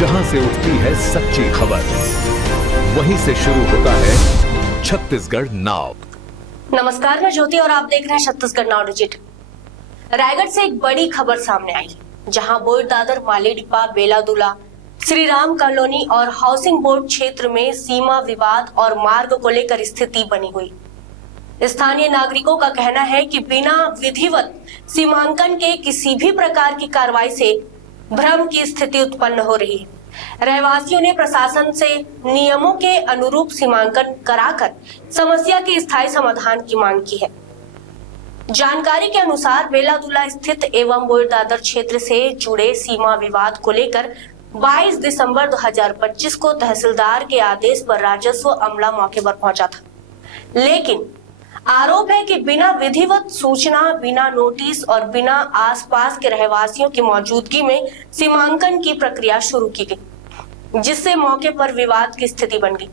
जहां से उठती है सच्ची खबर, वहीं से शुरू होता है छत्तीसगढ़ नाउ। नमस्कार, मैं ज्योति और आप देख रहे हैं छत्तीसगढ़ नाउ डिजिटल। रायगढ़ से एक बड़ी खबर सामने आई, जहां बोर दादर, मालेडिपा, बेलादुला, श्री राम कॉलोनी और हाउसिंग बोर्ड क्षेत्र में सीमा विवाद और मार्ग को लेकर स्थिति बनी हुई। स्थानीय नागरिकों का कहना है कि बिना विधिवत सीमांकन के किसी भी प्रकार की कार्रवाई से भ्रम की स्थिति उत्पन्न हो रही है। रहवासियों ने प्रशासन से नियमों के अनुरूप सीमांकन कराकर समस्या के स्थायी समाधान की मांग की है। जानकारी के अनुसार बेलादुला स्थित एवं बोर दादर क्षेत्र से जुड़े सीमा विवाद को लेकर 22 दिसंबर 2025 को तहसीलदार के आदेश पर राजस्व अमला मौके पर पहुंचा था, लेकिन आरोप है कि बिना विधिवत सूचना, बिना नोटिस और बिना आसपास के रहवासियों की मौजूदगी में सीमांकन की प्रक्रिया शुरू की गई, जिससे मौके पर विवाद की स्थिति बन गई।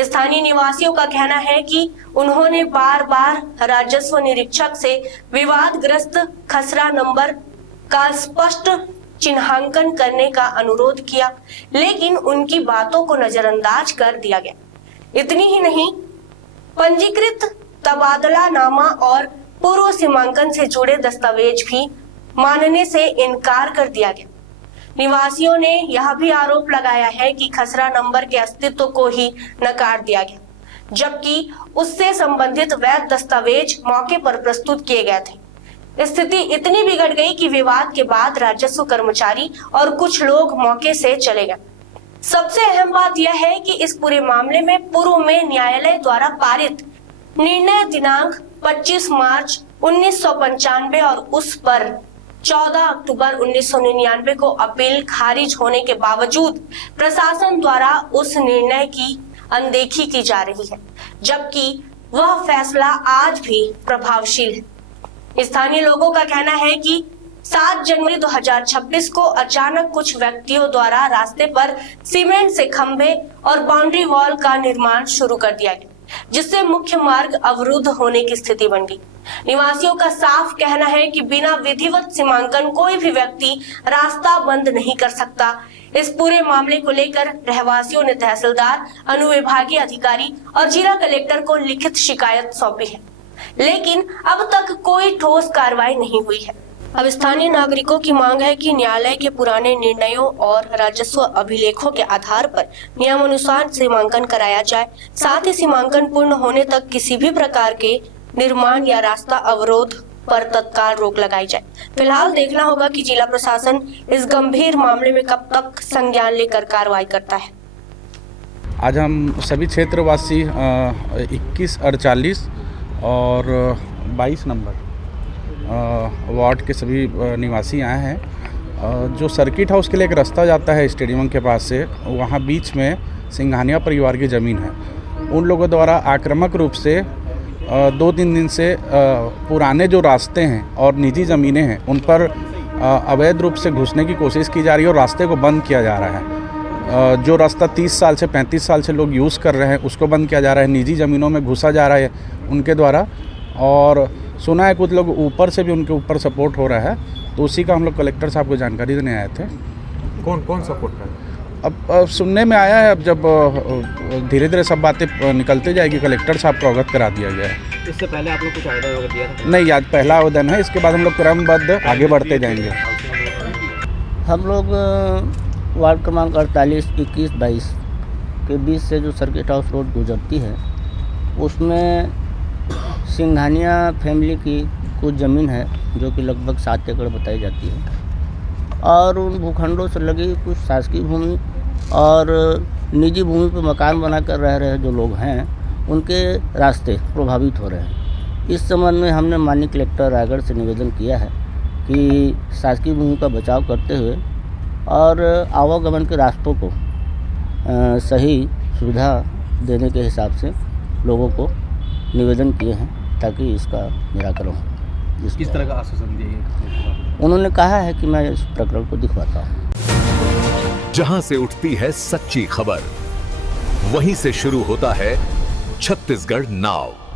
स्थानीय निवासियों का कहना है कि उन्होंने बार बार राजस्व निरीक्षक से विवादग्रस्त खसरा नंबर का स्पष्ट चिन्हांकन करने का अनुरोध किया, लेकिन उनकी बातों को नजरअंदाज कर दिया गया। इतनी ही नहीं, पंजीकृत तबादला नामा और पूर्व सीमांकन से जुड़े दस्तावेज भी मानने से इनकार कर दिया गया। निवासियों ने यह भी आरोप लगाया है कि खसरा नंबर के अस्तित्व को ही नकार दिया गया, जबकि उससे संबंधित वैध दस्तावेज मौके पर प्रस्तुत किए गए थे। स्थिति इतनी बिगड़ गई कि विवाद के बाद राजस्व कर्मचारी और कुछ लोग मौके से चले गए। सबसे अहम बात यह है कि इस पूरे मामले में पूर्व में न्यायालय द्वारा पारित निर्णय दिनांक 25 मार्च 1995 और उस पर 14 अक्टूबर 1999 को अपील खारिज होने के बावजूद प्रशासन द्वारा उस निर्णय की अनदेखी की जा रही है, जबकि वह फैसला आज भी प्रभावशील है। स्थानीय लोगों का कहना है कि 7 जनवरी 2026 को अचानक कुछ व्यक्तियों द्वारा रास्ते पर सीमेंट से खंभे और बाउंड्री वॉल का निर्माण शुरू कर दिया गया, जिससे मुख्य मार्ग अवरुद्ध होने की स्थिति बन गई। निवासियों का साफ कहना है कि बिना विधिवत सीमांकन कोई भी व्यक्ति रास्ता बंद नहीं कर सकता। इस पूरे मामले को लेकर रहवासियों ने तहसीलदार, अनुविभागीय अधिकारी और जिला कलेक्टर को लिखित शिकायत सौंपी है, लेकिन अब तक कोई ठोस कार्रवाई नहीं हुई है। अब स्थानीय नागरिकों की मांग है कि न्यायालय के पुराने निर्णयों और राजस्व अभिलेखों के आधार पर नियमानुसार सीमांकन कराया जाए। साथ ही सीमांकन पूर्ण होने तक किसी भी प्रकार के निर्माण या रास्ता अवरोध पर तत्काल रोक लगाई जाए। फिलहाल देखना होगा कि जिला प्रशासन इस गंभीर मामले में कब तक संज्ञान लेकर कार्रवाई करता है। आज हम सभी क्षेत्रवासी 21, 48 और 22 नंबर वार्ड के सभी निवासी आए हैं। जो सर्किट हाउस के लिए एक रास्ता जाता है स्टेडियम के पास से, वहाँ बीच में सिंघानिया परिवार की ज़मीन है। उन लोगों द्वारा आक्रामक रूप से 2-3 दिन से पुराने जो रास्ते हैं और निजी ज़मीनें हैं उन पर अवैध रूप से घुसने की कोशिश की जा रही है और रास्ते को बंद किया जा रहा है। जो रास्ता 30 साल से 35 साल से लोग यूज़ कर रहे हैं उसको बंद किया जा रहा है। निजी ज़मीनों में घुसा जा रहा है उनके द्वारा, और सुना है कुछ लोग ऊपर से भी उनके ऊपर सपोर्ट हो रहा है। तो उसी का हम लोग कलेक्टर साहब को जानकारी देने आए थे। कौन कौन सपोर्ट कर रहा है? अब सुनने में आया है, अब जब धीरे धीरे सब बातें निकलते जाएगी कलेक्टर साहब को अवगत करा दिया गया है। इससे पहले आप लोग कुछ आवेदन वगैरह दिया था? नहीं, आज पहला आवेदन है, इसके बाद हम लोग क्रमबद्ध आगे बढ़ते जाएंगे। हम लोग वार्ड क्रमांक 48, 21, 22 के बीच से जो सर्किट हाउस रोड गुजरती है उसमें सिंघानिया फैमिली की कुछ ज़मीन है जो कि लगभग 7 एकड़ बताई जाती है, और उन भूखंडों से लगी कुछ शासकीय भूमि और निजी भूमि पर मकान बनाकर रह रहे जो लोग हैं उनके रास्ते प्रभावित हो रहे हैं। इस संबंध में हमने माननीय कलेक्टर रायगढ़ से निवेदन किया है कि शासकीय भूमि का बचाव करते हुए और आवागमन के रास्तों को सही सुविधा देने के हिसाब से लोगों को निवेदन किए हैं ताकि इसका निराकरण हो। किस तरह का आश्वासन दिया? उन्होंने कहा है कि मैं इस प्रकरण को दिखवाता हूँ। जहां से उठती है सच्ची खबर, वहीं से शुरू होता है छत्तीसगढ़ नाउ।